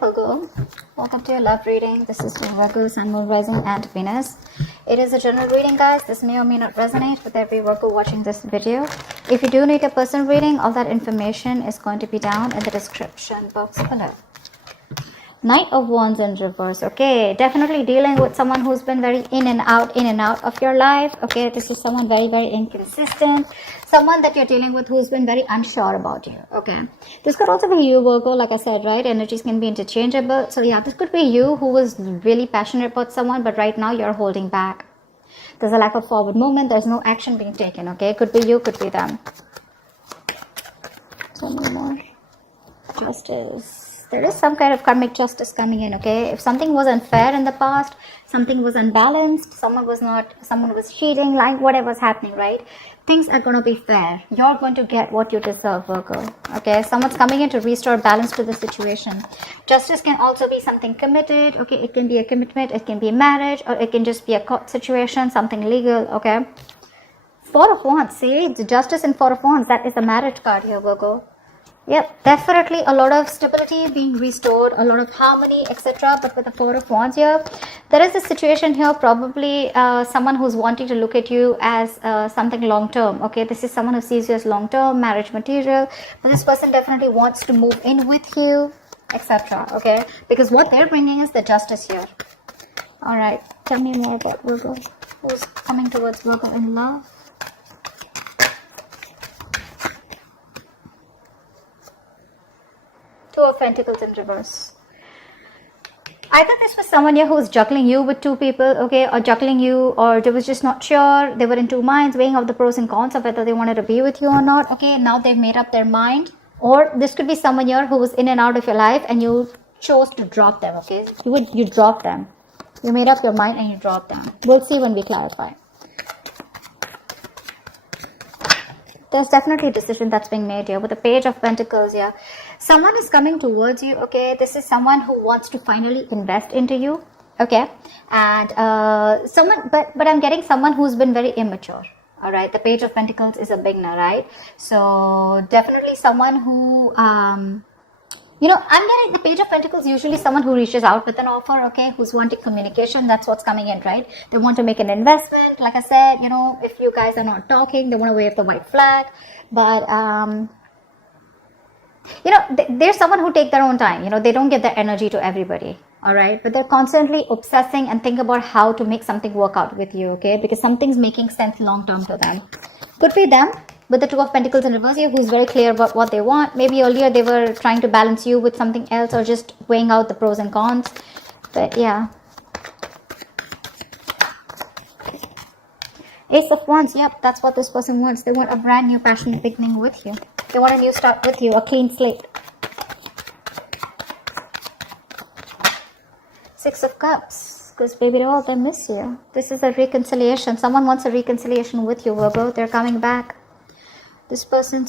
Virgo. Welcome to your love reading. This is for Virgo, Sun, Moon, Rising, and Venus. It is a general reading, guys. This may or may not resonate with every Virgo watching this video. If you do need a personal reading, all that information is going to be down in the description box below. Knight of Wands in reverse. Okay, definitely dealing with someone who's been very in and out of your life. Okay, this is someone very inconsistent, someone that you're dealing with who's been very unsure about you. Okay, this could also be you, Virgo, like I said, right? Energies can be interchangeable. So yeah, this could be you who was really passionate about someone, but right now you're holding back. There's a lack of forward movement. There's no action being taken. Okay, could be you, could be them. Tell me more. Justice. There is some kind of karmic justice coming in. Okay, if something was unfair in the past, something was unbalanced, someone was cheating, lying, whatever's happening, right? Things are going to be fair. You're going to get what you deserve, Virgo. Okay, someone's coming in to restore balance to the situation. Justice can also be something committed. Okay, it can be a commitment, it can be a marriage, or it can just be a court situation, something legal. Okay, Four of Wands. See, the Justice and Four of Wands, that is the marriage card here, Virgo. Yep, definitely a lot of stability being restored, a lot of harmony, etc. But with the Four of Wands here, there is a situation here, probably someone who's wanting to look at you as something long-term. Okay, this is someone who sees you as long-term, marriage material. But this person definitely wants to move in with you, etc. Okay, because what they're bringing is the Justice here. All right, tell me more about Virgo. Who's coming towards Virgo in love? Two of Pentacles in reverse. Either this was someone here who was juggling you with two people, okay, or juggling you, or they was just not sure. They were in two minds, weighing up the pros and cons of whether they wanted to be with you or not. Okay, now they've made up their mind. Or this could be someone here who was in and out of your life and you chose to drop them. Okay, you dropped them. You made up your mind and you dropped them. We'll see when we clarify. There's definitely a decision that's being made here with the Page of Pentacles here. Someone is coming towards you. Okay, this is someone who wants to finally invest into you. Okay, and but I'm getting someone who's been very immature. All right, the Page of Pentacles is a beginner, right? So definitely someone who you know, I'm getting the Page of Pentacles, usually someone who reaches out with an offer, okay, who's wanting communication. That's what's coming in, right? They want to make an investment. Like I said, you know, if you guys are not talking, they want to wave the white flag. But, you know, there's someone who take their own time. You know, they don't give their energy to everybody, all right? But they're constantly obsessing and think about how to make something work out with you, okay? Because something's making sense long-term to them. Could be them. With the Two of Pentacles in reverse here, who's very clear about what they want. Maybe earlier they were trying to balance you with something else or just weighing out the pros and cons. But yeah. Ace of Wands, yep, that's what this person wants. They want a brand new passionate beginning with you. They want a new start with you, a clean slate. Six of Cups, because baby doll, they miss you. This is a reconciliation. Someone wants a reconciliation with you, Virgo. They're coming back. This person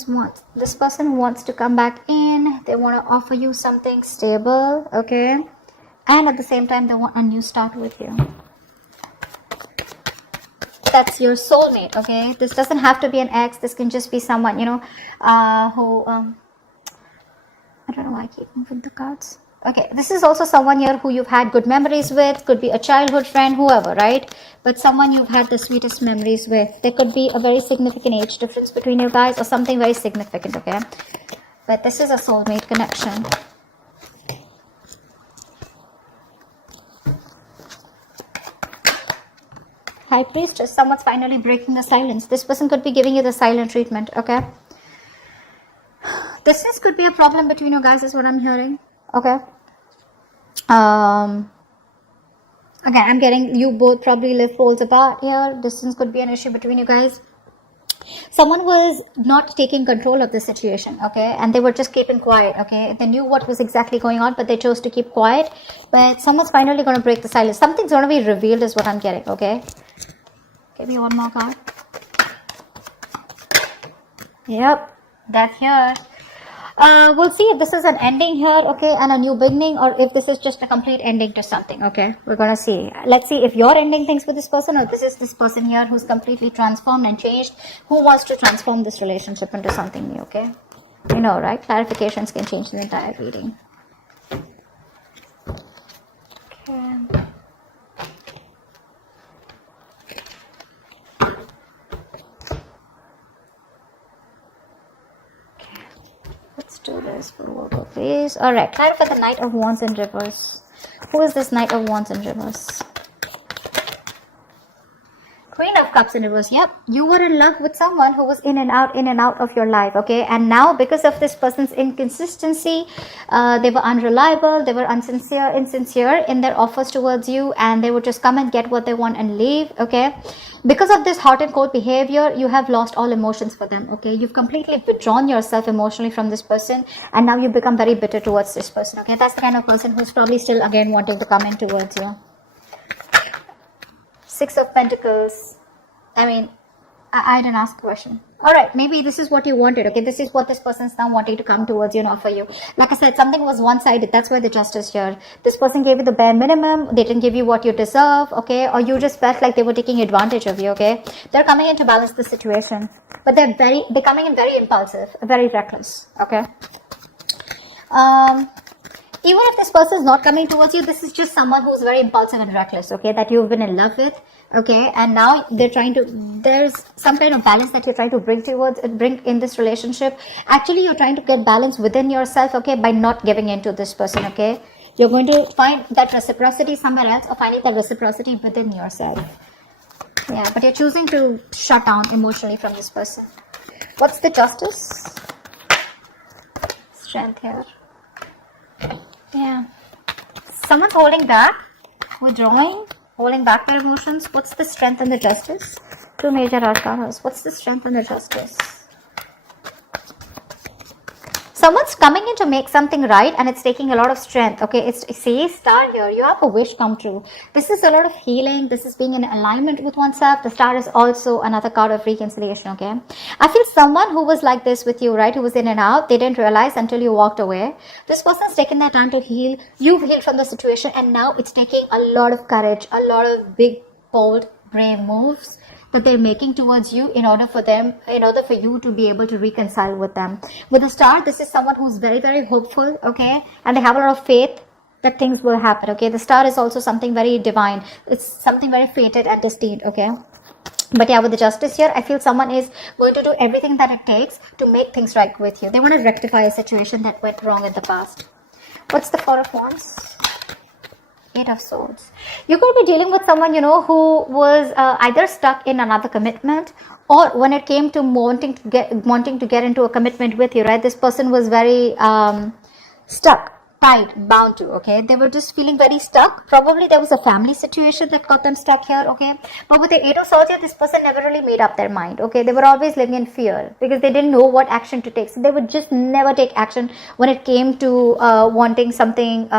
wants to come back in. They want to offer you something stable, okay? And at the same time, they want a new start with you. That's your soulmate, okay? This doesn't have to be an ex. This can just be someone, you know, who, I don't know why I keep moving the cards. Okay, this is also someone here who you've had good memories with. Could be a childhood friend, whoever, right? But someone you've had the sweetest memories with. There could be a very significant age difference between you guys or something very significant, okay? But this is a soulmate connection. High Priestess, someone's finally breaking the silence. This person could be giving you the silent treatment, okay? This could be a problem between you guys is what I'm hearing. Okay. Again, I'm getting you both probably live poles apart here. Distance could be an issue between you guys. Someone was not taking control of the situation, okay, and they were just keeping quiet, okay. They knew what was exactly going on, but they chose to keep quiet. But someone's finally going to break the silence. Something's going to be revealed is what I'm getting, okay. Give me one more card. Yep, that's here. We'll see if this is an ending here, okay, and a new beginning, or if this is just a complete ending to something, okay. We're gonna see. Let's see if you're ending things with this person, or this is this person here who's completely transformed and changed, who wants to transform this relationship into something new, okay. You know, right? Clarifications can change the entire reading. this for Virgo, please. Alright, clarify the Knight of Wands in reverse. Who is this Knight of Wands in reverse? Queen of Cups in reverse. Yep, you were in love with someone who was in and out of your life, okay? And now, because of this person's inconsistency, they were unreliable, they were insincere in their offers towards you, and they would just come and get what they want and leave, okay? Because of this hot and cold behavior, you have lost all emotions for them, okay? You've completely withdrawn yourself emotionally from this person, and now you become very bitter towards this person, okay? That's the kind of person who's probably still again wanting to come in towards you. Six of Pentacles. I mean, I didn't ask a question. Alright, maybe this is what you wanted, okay? This is what this person is now wanting to come towards you and offer you. Like I said, something was one-sided. That's why the Justice here. This person gave you the bare minimum. They didn't give you what you deserve, okay? Or you just felt like they were taking advantage of you, okay? They're coming in to balance the situation. But they're coming in very impulsive, very reckless, okay? Even if this person is not coming towards you, this is just someone who's very impulsive and reckless, okay, that you've been in love with, okay, and now there's some kind of balance that you're trying to bring in this relationship. Actually, you're trying to get balance within yourself, okay, by not giving in to this person, okay. You're going to find that reciprocity somewhere else, or finding that reciprocity within yourself. Yeah, but you're choosing to shut down emotionally from this person. What's the Justice? Strength here. Yeah, someone's holding back, withdrawing, holding back their emotions. What's the Strength and the Justice? Two major arcanas. What's the Strength and the Justice? Someone's coming in to make something right, and it's taking a lot of strength, okay? See, Star here, you have a wish come true. This is a lot of healing. This is being in alignment with oneself. The Star is also another card of reconciliation, okay? I feel someone who was like this with you, right, who was in and out, they didn't realize until you walked away. This person's taken their time to heal. You've healed from the situation, and now it's taking a lot of courage, a lot of big, bold, brave moves that they're making towards you in order for you to be able to reconcile with them. With the Star, this is someone who's very, very hopeful, okay, and they have a lot of faith that things will happen, okay. The Star is also something very divine. It's something very fated and destined, okay. But yeah, with the Justice here, I feel someone is going to do everything that it takes to make things right with you. They want to rectify a situation that went wrong in the past. What's the Four of Wands? Eight of Swords. You could be dealing with someone, you know, who was either stuck in another commitment, or when it came to wanting to get into a commitment with you, right? This person was very stuck, tied, bound to, okay? They were just feeling very stuck. Probably there was a family situation that got them stuck here, okay? But with the Eight of Swords here, this person never really made up their mind, okay? They were always living in fear because they didn't know what action to take. So they would just never take action when it came to wanting something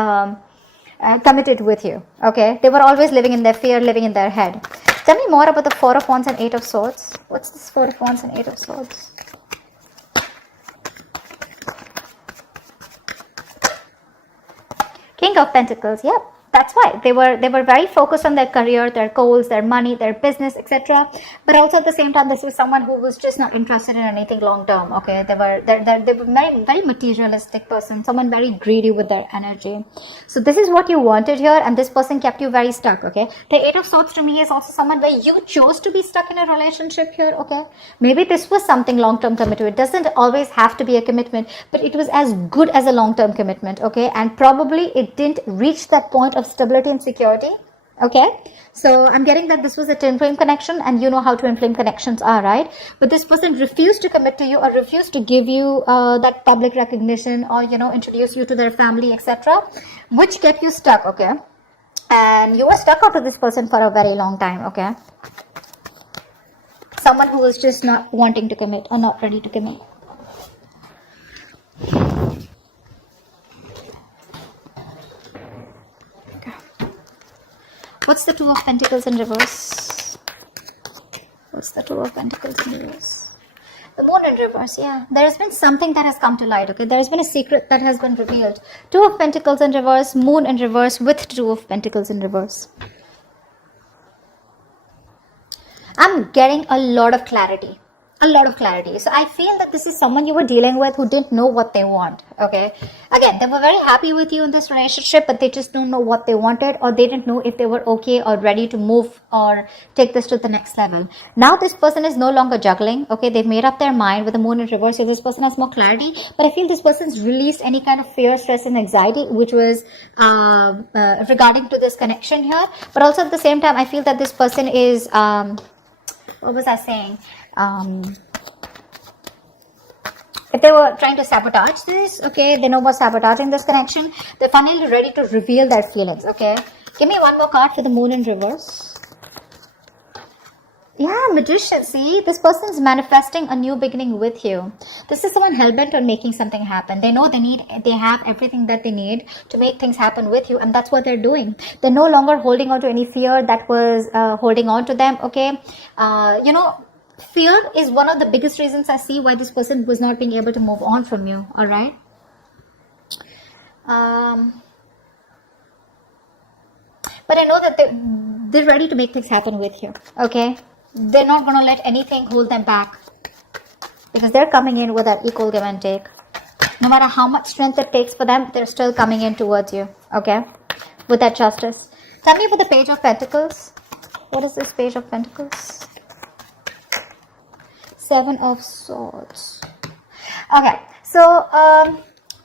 committed with you, okay? They were always living in their fear, living in their head. Tell me more about the Four of Wands and Eight of Swords. What's this Four of Wands and Eight of Swords? King of Pentacles. Yep, that's why they were very focused on their career, their goals, their money, their business, etc. But also at the same time, this was someone who was just not interested in anything long term, okay? They were very, very materialistic person, someone very greedy with their energy. So this is what you wanted here, and this person kept you very stuck, okay? The Eight of Swords to me is also someone where you chose to be stuck in a relationship here, okay? Maybe this was something long term commitment. It doesn't always have to be a commitment, but it was as good as a long term commitment, okay? And probably it didn't reach that point of stability and security, okay? So I'm getting that this was a twin flame connection, and you know how twin flame connections are, right? But this person refused to commit to you, or refused to give you that public recognition, or, you know, introduce you to their family, etc., which kept you stuck, okay? And you were stuck out with this person for a very long time, okay? Someone who was just not wanting to commit, or not ready to commit. What's the Two of Pentacles in reverse? What's the Two of Pentacles in reverse? The Moon in reverse, yeah. There has been something that has come to light, okay? There has been a secret that has been revealed. Two of Pentacles in reverse, Moon in reverse with Two of Pentacles in reverse. I'm getting a lot of clarity. a lot of clarity. So I feel that this is someone you were dealing with who didn't know what they want. Okay, again, they were very happy with you in this relationship, but they just don't know what they wanted, or they didn't know if they were okay or ready to move or take this to the next level. Now this person is no longer juggling. Okay, they've made up their mind with the moon in reverse. So this person has more clarity, but I feel this person's released any kind of fear, stress and anxiety which was regarding to this connection here. But also at the same time, I feel that this person is what was I saying? If they were trying to sabotage this, okay, they know about sabotaging this connection. They're finally ready to reveal their feelings, okay. Give me one more card for the moon in reverse. Yeah, Magician. See, this person is manifesting a new beginning with you. This is someone hell-bent on making something happen. They know they have everything that they need to make things happen with you, and that's what they're doing. They're no longer holding on to any fear that was holding on to them, okay. You know, fear is one of the biggest reasons I see why this person was not being able to move on from you, all right. But I know that they're ready to make things happen with you, okay. They're not going to let anything hold them back, because they're coming in with that equal give and take. No matter how much strength it takes for them, they're still coming in towards you, okay, with that justice. Tell me about the Page of Pentacles. What is this Page of Pentacles? Seven of Swords. Okay, so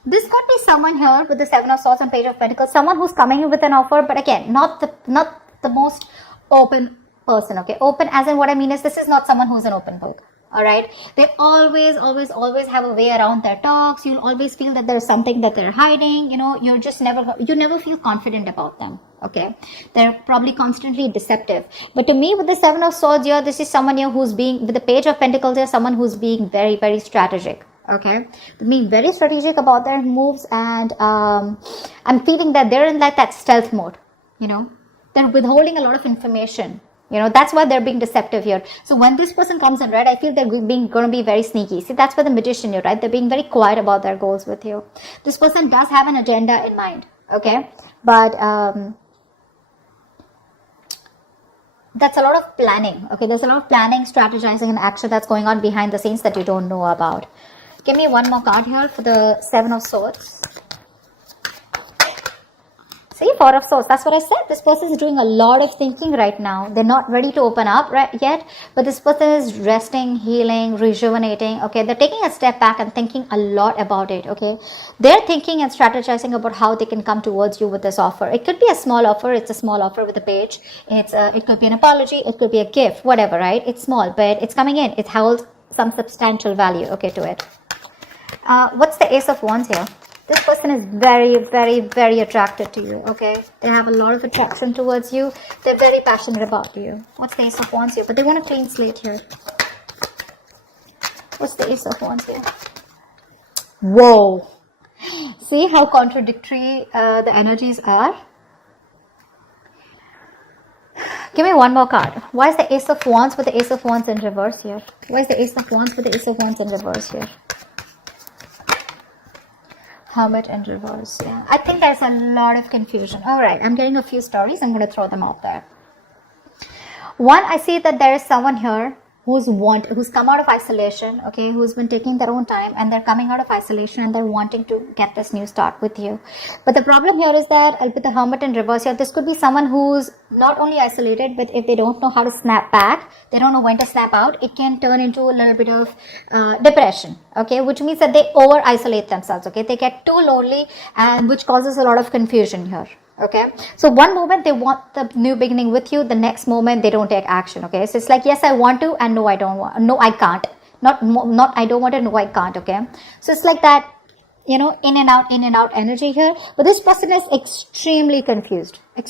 this could be someone here with the Seven of Swords and Page of Pentacles, someone who's coming in with an offer, but again, not the most open person, okay. Open as in, what I mean is, this is not someone who's an open book, all right. They always have a way around their talks. You'll always feel that there's something that they're hiding, you know. You never feel confident about them, okay. They're probably constantly deceptive. But to me, with the Seven of Swords here, this is someone here who's being, with the Page of Pentacles here, someone who's being very, very strategic, okay. They're being very strategic about their moves, and I'm feeling that they're in like that stealth mode, you know. They're withholding a lot of information, you know. That's why they're being deceptive here. So when this person comes in red, I feel they're going to be very sneaky. See, that's where the Magician here, right? They're being very quiet about their goals with you. This person does have an agenda in mind, okay. But that's a lot of planning, okay. There's a lot of planning, strategizing and action that's going on behind the scenes that you don't know about. Give me one more card here for the Seven of Swords. See, Four of Swords. That's what I said. This person is doing a lot of thinking right now. They're not ready to open up yet, but this person is resting, healing, rejuvenating, okay. They're taking a step back and thinking a lot about it, okay. They're thinking and strategizing about how they can come towards you with this offer. It could be a small offer. It's a small offer with a page. It could be an apology. It could be a gift, whatever, right? It's small, but it's coming in. It holds some substantial value, okay, to it. What's the Ace of Wands here? This person is very, very, very attracted to you, okay? They have a lot of attraction towards you. They're very passionate about you. What's the Ace of Wands here? But they want a clean slate here. What's the Ace of Wands here? Whoa! See how contradictory the energies are? Give me one more card. Why is the Ace of Wands with the Ace of Wands in reverse here? Why is the Ace of Wands with the Ace of Wands in reverse here? Hermit in reverse. Yeah, I think there's a lot of confusion. All right, I'm getting a few stories. I'm going to throw them out there. One, I see that there is someone here who's come out of isolation, okay, who's been taking their own time, and they're coming out of isolation and they're wanting to get this new start with you. But the problem here is that with the Hermit in reverse here, this could be someone who's not only isolated, but if they don't know how to snap back, they don't know when to snap out, it can turn into a little bit of depression, okay, which means that they over isolate themselves, okay, they get too lonely, and which causes a lot of confusion here. Okay, so one moment they want the new beginning with you, the next moment they don't take action, okay. So it's like, yes, I want to, and no, I don't want, no, I can't, not I don't want it, no, I can't, okay. So it's like that, you know, in and out energy here. But this person is extremely confused. I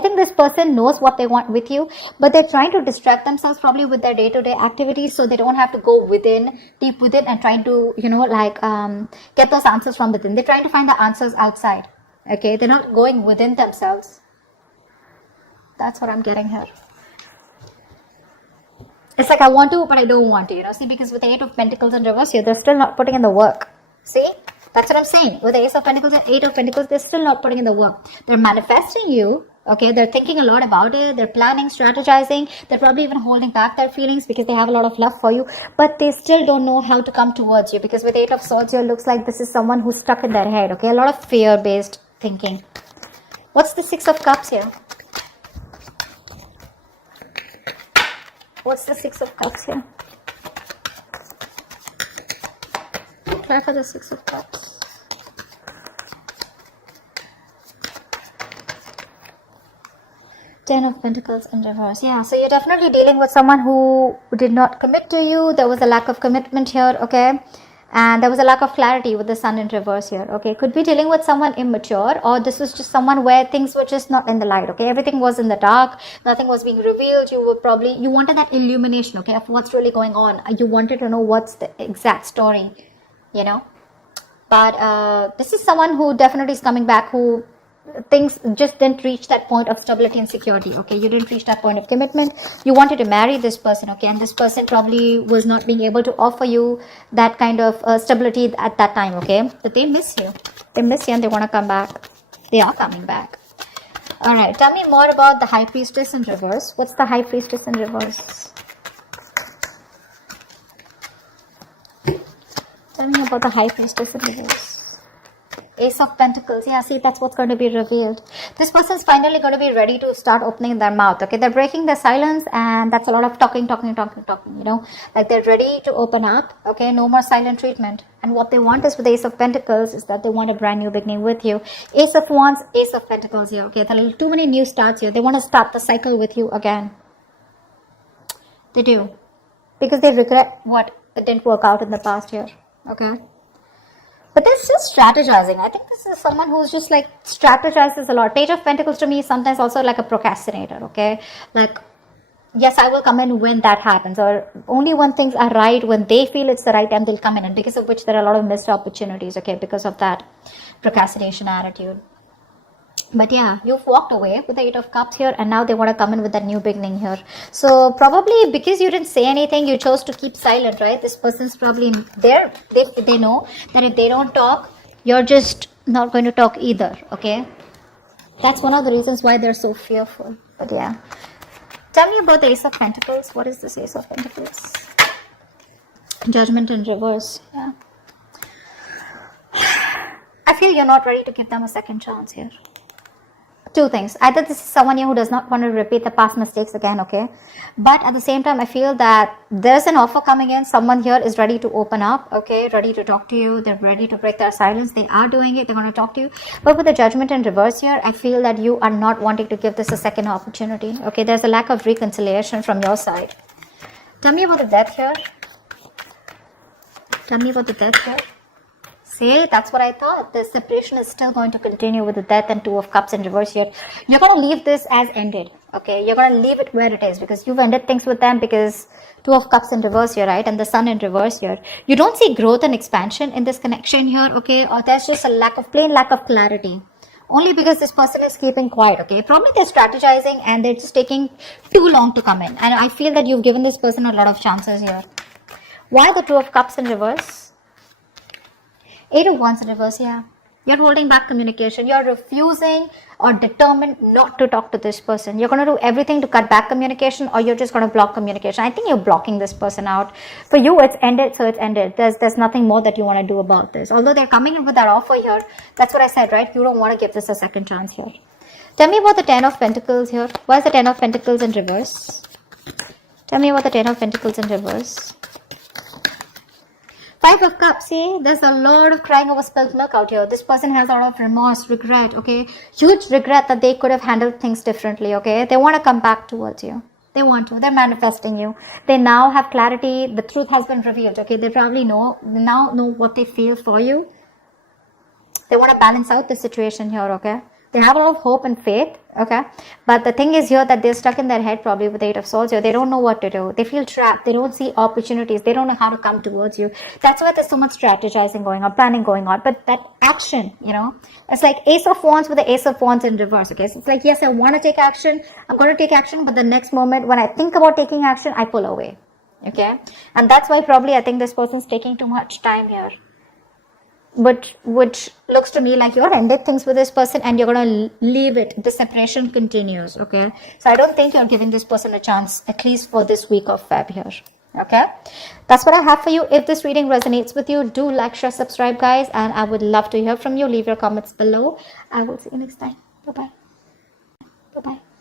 think this person knows what they want with you, but they're trying to distract themselves probably with their day-to-day activities, so they don't have to go deep within and trying to, you know, like get those answers from within. They're trying to find the answers outside. Okay, they're not going within themselves. That's what I'm getting here. It's like I want to, but I don't want to, you know. See, because with the Eight of Pentacles in reverse here, they're still not putting in the work. See, that's what I'm saying. With the Ace of Pentacles and Eight of Pentacles, they're still not putting in the work. They're manifesting you, Okay, they're thinking a lot about it. They're planning, strategizing. They're probably even holding back their feelings because they have a lot of love for you. But they still don't know how to come towards you, because with 8 of Swords here, looks like this is someone who's stuck in their head. Okay, a lot of fear-based thinking. What's the 6 of Cups here? What's the 6 of Cups here? Try for the 6 of Cups. Ten of Pentacles in reverse. Yeah, so you're definitely dealing with someone who did not commit to you. There was a lack of commitment here, okay? And there was a lack of clarity with the Sun in reverse here, okay? Could be dealing with someone immature, or this was just someone where things were just not in the light, okay? Everything was in the dark. Nothing was being revealed. You wanted that illumination, okay, of what's really going on. You wanted to know what's the exact story, you know? But this is someone who definitely is coming back, who things just didn't reach that point of stability and security, okay? You didn't reach that point of commitment. You wanted to marry this person, okay? And this person probably was not being able to offer you that kind of stability at that time, okay? But they miss you. They miss you and they want to come back. They are coming back. All right, tell me more about the High Priestess in reverse. What's the High Priestess in reverse? Tell me about the High Priestess in reverse. Ace of Pentacles. Yeah, see, that's what's going to be revealed. This person's finally going to be ready to start opening their mouth, okay? They're breaking their silence, and that's a lot of talking, you know? Like, they're ready to open up, okay? No more silent treatment. And what they want is, with the Ace of Pentacles, is that they want a brand new beginning with you. Ace of Wands, Ace of Pentacles here, okay? There are too many new starts here. They want to start the cycle with you again. They do. Because they regret what didn't work out in the past here, okay? But they're still strategizing. I think this is someone who's just like strategizes a lot. Page of Pentacles to me is sometimes also like a procrastinator, okay? Like, yes, I will come in when that happens, or only when things are right, when they feel it's the right time, they'll come in, and because of which there are a lot of missed opportunities, okay, because of that procrastination attitude. But yeah, you've walked away with the 8 of Cups here, and now they want to come in with that new beginning here. So probably because you didn't say anything, you chose to keep silent, right? This person's probably there. They know that if they don't talk, you're just not going to talk either, okay? That's one of the reasons why they're so fearful. But yeah. Tell me about the Ace of Pentacles. What is this Ace of Pentacles? Judgment in reverse. Yeah. I feel you're not ready to give them a second chance here. Two things. Either this is someone here who does not want to repeat the past mistakes again, okay? But at the same time, I feel that there's an offer coming in. Someone here is ready to open up, okay? Ready to talk to you. They're ready to break their silence. They are doing it. They're going to talk to you. But with the Judgment in reverse here, I feel that you are not wanting to give this a second opportunity, okay? There's a lack of reconciliation from your side. Tell me about the Death here. Tell me about the Death here. See, that's what I thought. The separation is still going to continue with the Death and 2 of Cups in reverse here. You're going to leave this as ended, okay? You're going to leave it where it is, because you've ended things with them, because 2 of Cups in reverse here, right? And the Sun in reverse here. You don't see growth and expansion in this connection here, okay? Or there's just a plain lack of clarity. Only because this person is keeping quiet, okay? Probably they're strategizing and they're just taking too long to come in. And I feel that you've given this person a lot of chances here. Why the 2 of Cups in reverse? 8 of Wands in reverse, yeah. You're holding back communication. You're refusing or determined not to talk to this person. You're going to do everything to cut back communication, or you're just going to block communication. I think you're blocking this person out. For you, it's ended, so it's ended. There's nothing more that you want to do about this. Although they're coming in with that offer here, that's what I said, right? You don't want to give this a second chance here. Tell me about the 10 of Pentacles here. Why is the 10 of Pentacles in reverse? Tell me about the 10 of Pentacles in reverse. 5 of Cups, see, there's a lot of crying over spilled milk out here. This person has a lot of remorse, regret, okay? Huge regret that they could have handled things differently, okay? They want to come back towards you. They want to. They're manifesting you. They now have clarity. The truth has been revealed, okay? They probably now know what they feel for you. They want to balance out the situation here, okay? They have a lot of hope and faith, okay? But the thing is here that they're stuck in their head probably with the 8 of Swords here. They don't know what to do. They feel trapped. They don't see opportunities. They don't know how to come towards you. That's why there's so much strategizing going on, planning going on. But that action, you know, it's like Ace of Wands with the Ace of Wands in reverse, okay? So it's like, yes, I want to take action. I'm going to take action. But the next moment when I think about taking action, I pull away, okay? And that's why probably I think this person's taking too much time here. which looks to me like you're ended things with this person and you're gonna leave it. The separation continues. Okay, so I don't think you're giving this person a chance, at least for this week of Feb here. Okay, that's what I have for you. If this reading resonates with you, do like, share, subscribe, guys, and I would love to hear from you. Leave your comments below. I will see you next time. Bye bye. Bye bye.